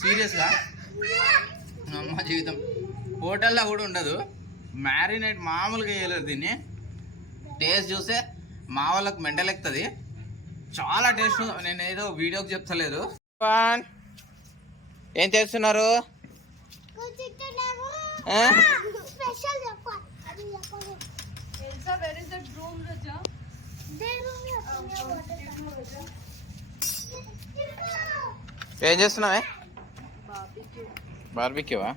సీరియస్గా అమ్మ జీవితం హోటల్లో కూడా ఉండదు. మ్యారినేట్ మామూలుగా వేయలేరు దీన్ని. టేస్ట్ చూస్తే మా వాళ్ళకి మెంటలెక్కుతుంది. చాలా టేస్ట్. నేను ఏదో వీడియోకి చెప్తలేదు. ఏం చేస్తున్నారు? ఏం చేస్తున్నావే? బార్బిక్యూవా?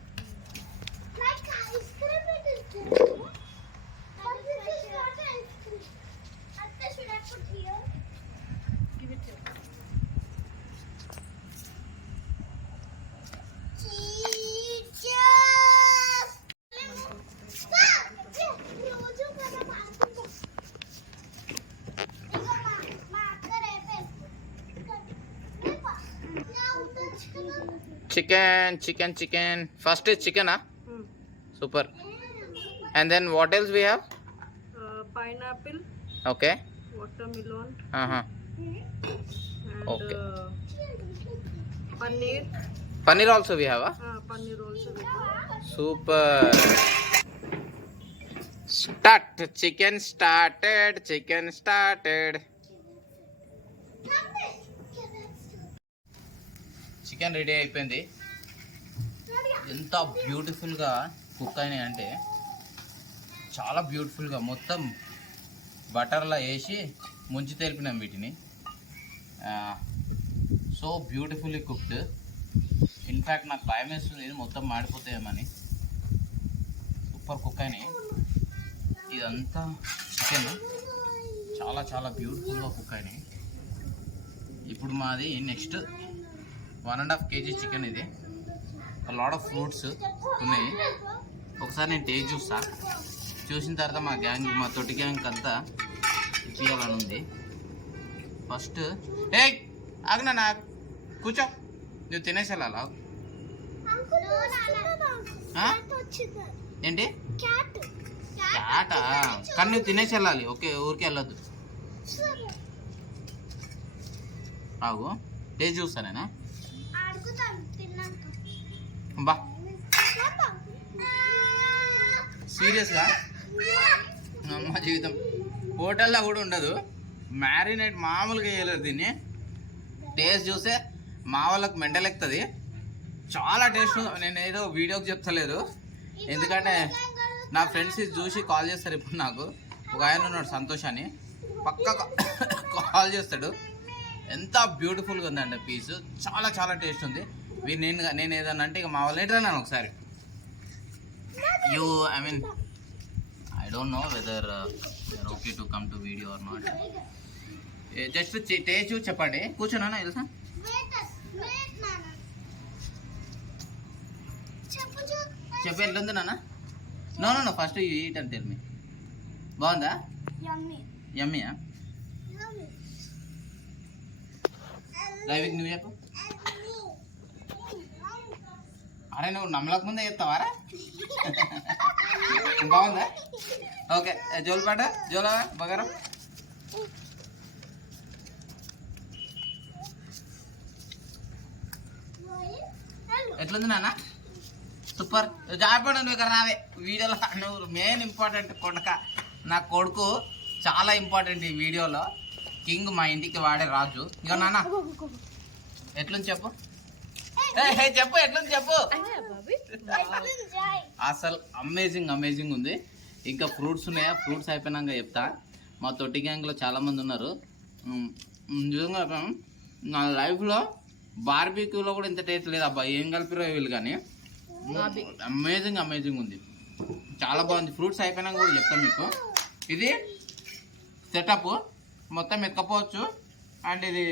Chicken. First is chicken, huh? Super. And then what else we have? Pineapple. Okay. Watermelon. And okay. Paneer. Paneer also we have, huh? Paneer also we have. Super. Start. Chicken started. Chicken ready అయిపోయింది. ఎంత బ్యూటిఫుల్గా cook అయినాయి అంటే చాలా బ్యూటిఫుల్గా మొత్తం బటర్లో వేసి ముంచి తెలిపినాం వీటిని. So beautifully cooked. ఇన్ఫ్యాక్ట్ నాకు భయం వేస్తుంది ఇది మొత్తం మాడిపోతాయేమని. సూపర్ కుక్ అయినాయి. ఇదంతా చికెన్ చాలా చాలా బ్యూటిఫుల్గా కుక్ అయినాయి. ఇప్పుడు మాది నెక్స్ట్ 1.5 kg చికెన్. ఇది లాట్ ఆఫ్ ఫ్రూట్స్ ఉన్నాయి. ఒకసారి నేను టేస్ట్ చూసిన తర్వాత మా తోటి గ్యాంగ్ అంతా ఇప్పించాలని ఉంది. ఫస్ట్ ఆగ్నా నాకు కూర్చో, నువ్వు తినేసి వెళ్ళాలా? ఏంటి క్యాటా? కానీ నువ్వు తినేసి వెళ్ళాలి. ఓకే, ఊరికి వెళ్ళొద్దు. ఆగు, టేస్ట్ చూస్తానేనా? బా సీరియస్గా అమ్మ జీవితం హోటల్లో కూడా ఉండదు. మ్యారినేట్ మామూలుగా వేయలేరు దీన్ని. టేస్ట్ చూస్తే మా వాళ్ళకి మెంటలెక్కుతుంది. చాలా టేస్ట్. నేను ఏదో వీడియోకి చెప్తలేదు, ఎందుకంటే నా ఫ్రెండ్స్ ఇది చూసి కాల్ చేస్తారు. ఇప్పుడు నాకు ఒక ఆయన ఉన్నాడు, సంతోష్ అని, పక్కా కాల్ చేస్తాడు. ఎంత బ్యూటిఫుల్గా ఉందండి పీసు. చాలా చాలా టేస్ట్ ఉంది. నేను ఏదన్నా అంటే ఇక మా వాళ్ళు ఏంటన్నాను ఒకసారి I don't know whether you're okay to come to video or not. Just taste చెప్పండి. కూర్చోనా తెలుసా? చెప్పు ఎట్లుంది నాన్న? నో ఫస్ట్ ఈట్ అని టెల్ మీ. బాగుందా? యమ్మీయా? లైవ్కి నువ్వు చెప్పు. అరే నువ్వు నమ్మలకు ముందే చెప్తావారా? బాగుందా? ఓకే, జోలుపాట జోలా బగారం. ఎట్లుంది నాన్న? సూపర్. జాగ్రత్త నువ్వు ఇక్కడ రావే వీడియోలో. నువ్వు మెయిన్ ఇంపార్టెంట్ కొడుక. నా కొడుకు చాలా ఇంపార్టెంట్ ఈ వీడియోలో. కింగ్ మా ఇంటికి వాడే రాజు. ఇక నాన్న ఎట్లుంది చెప్పు. చెప్పు ఎట్లుంది చెప్పు. అసలు అమేజింగ్ ఉంది. ఇంకా ఫ్రూట్స్ ఉన్నాయా? ఫ్రూట్స్ అయిపోయినాక చెప్తా. మా తొట్టి గ్యాంగ్లో చాలామంది ఉన్నారు. నిజంగా నా లైఫ్లో బార్బీక్యూలో కూడా ఇంత టేస్ట్ లేదు అబ్బా. ఏం కలిపిరో వీళ్ళు, కానీ అమేజింగ్ ఉంది. చాలా బాగుంది. ఫ్రూట్స్ అయిపోయినాక కూడా చెప్తాను మీకు. ఇది సెటప్ మొత్తం ఎక్కపోవచ్చు. అండ్ ఇది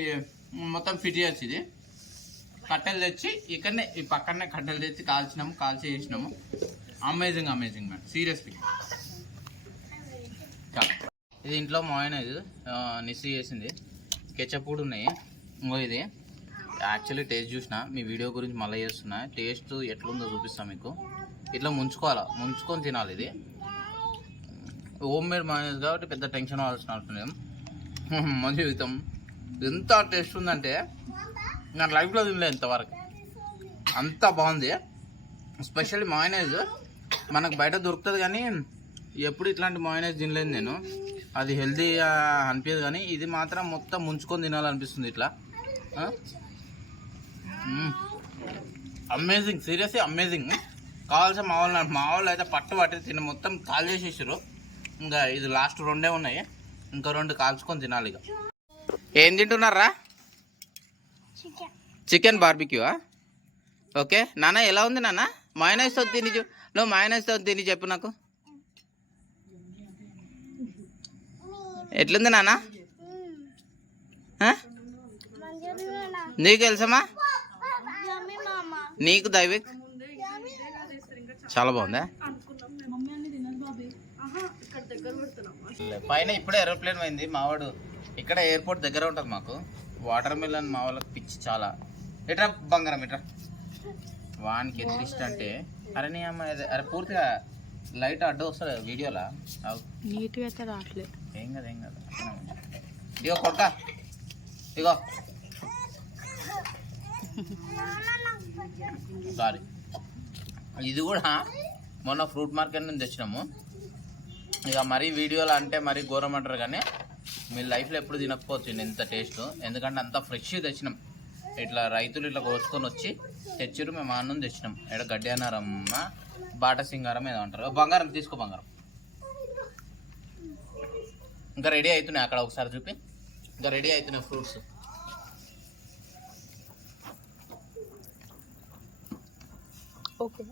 మొత్తం ఫిట్ చేయొచ్చు. ఇది కట్టెలు తెచ్చి ఇక్కడనే ఈ పక్కనే కట్టెలు తెచ్చి కాల్చి చేసినాము. Amazing ma'am, seriously. ఇది ఇంట్లో మయోనైజ్ నిస్సి చేసింది. కెచప్ కూడా ఉన్నాయి. ఇది యాక్చువల్లీ టేస్ట్ చూసిన మీ వీడియో గురించి మళ్ళీ చేస్తున్నా. టేస్ట్ ఎట్లుందో చూపిస్తాను మీకు. ఇట్లా ముంచుకొని తినాలి. ఇది హోమ్ మేడ్ మయోనైజ్ కాబట్టి పెద్ద టెన్షన్ అవ్వాల్సిన అవసరం లేదు. మన జీవితం ఎంత టేస్ట్ ఉందంటే నా లైఫ్లో తినలేదు ఇంతవరకు. అంత బాగుంది. స్పెషల్లీ మయోనైజ్ మనకు బయట దొరుకుతుంది కానీ ఎప్పుడు ఇట్లాంటి మయోనైజ్ తినలేదు నేను. అది హెల్తీ అనిపించదు కానీ ఇది మాత్రం మొత్తం ముంచుకొని తినాలనిపిస్తుంది ఇట్లా. Amazing, seriously amazing. కావాల్సిన మా వాళ్ళు అయితే పట్టి తిని మొత్తం కాల్ చేసేసారు. ఇంకా ఇది లాస్ట్ 2 ఉన్నాయి, ఇంకా 2 కాల్చుకొని తినాలి. ఇక ఏం తింటున్నారా? చికెన్ బార్బిక్యూవా? ఓకే నాన్న, ఎలా ఉంది నాన్న? మయోనైజ్తో తిని నువ్వు మయోనైజ్తో తిని చెప్పు నాకు, ఎట్లుంది నాన్న? నీకు తెలుసమ్మా? నీకు దైవిక్ చాలా బాగుందా? పైన ఇప్పుడే ఏరోప్లేన్ పోయింది. మావాడు ఇక్కడ ఎయిర్పోర్ట్ దగ్గర ఉంటుంది మాకు. వాటర్ మిలన్ మా వాళ్ళకి పిచ్చి చాలా. ఎట్రా బంగారం ఎట్రా, వానికి ఎంత ఇష్టం అంటే, అరే నీ అమ్మ అరే పూర్తిగా లైట్ అడ్డు వస్తుంది వీడియోలో. నీట్గా అయితే రావట్లేదు. ఏం కదా ఏం కదా. ఇగో కొడక, ఇగో సారీ. ఇది కూడా మొన్న ఫ్రూట్ మార్కెట్ నుంచి తెచ్చినాము. ఇక మరీ వీడియోలో అంటే మరీ ఘోరం అంటారు కానీ మీ లైఫ్లో ఎప్పుడు తినకపోవచ్చు ఇంత టేస్ట్. ఎందుకంటే అంత ఫ్రెష్ తెచ్చినాం. ఇట్లా రైతులు ఇట్లా కోసుకొని వచ్చి తెచ్చిరు, మేము అన్నం తెచ్చినాం. ఇక్కడ గడ్డి అన్నారమ్మ, బాట సింగారం ఏదో అంటారు. బంగారం తీసుకో బంగారం. ఇంకా రెడీ అవుతున్నాయి అక్కడ, ఒకసారి చూపి. ఇంకా రెడీ అవుతున్నాయి ఫ్రూట్స్. ఓకే.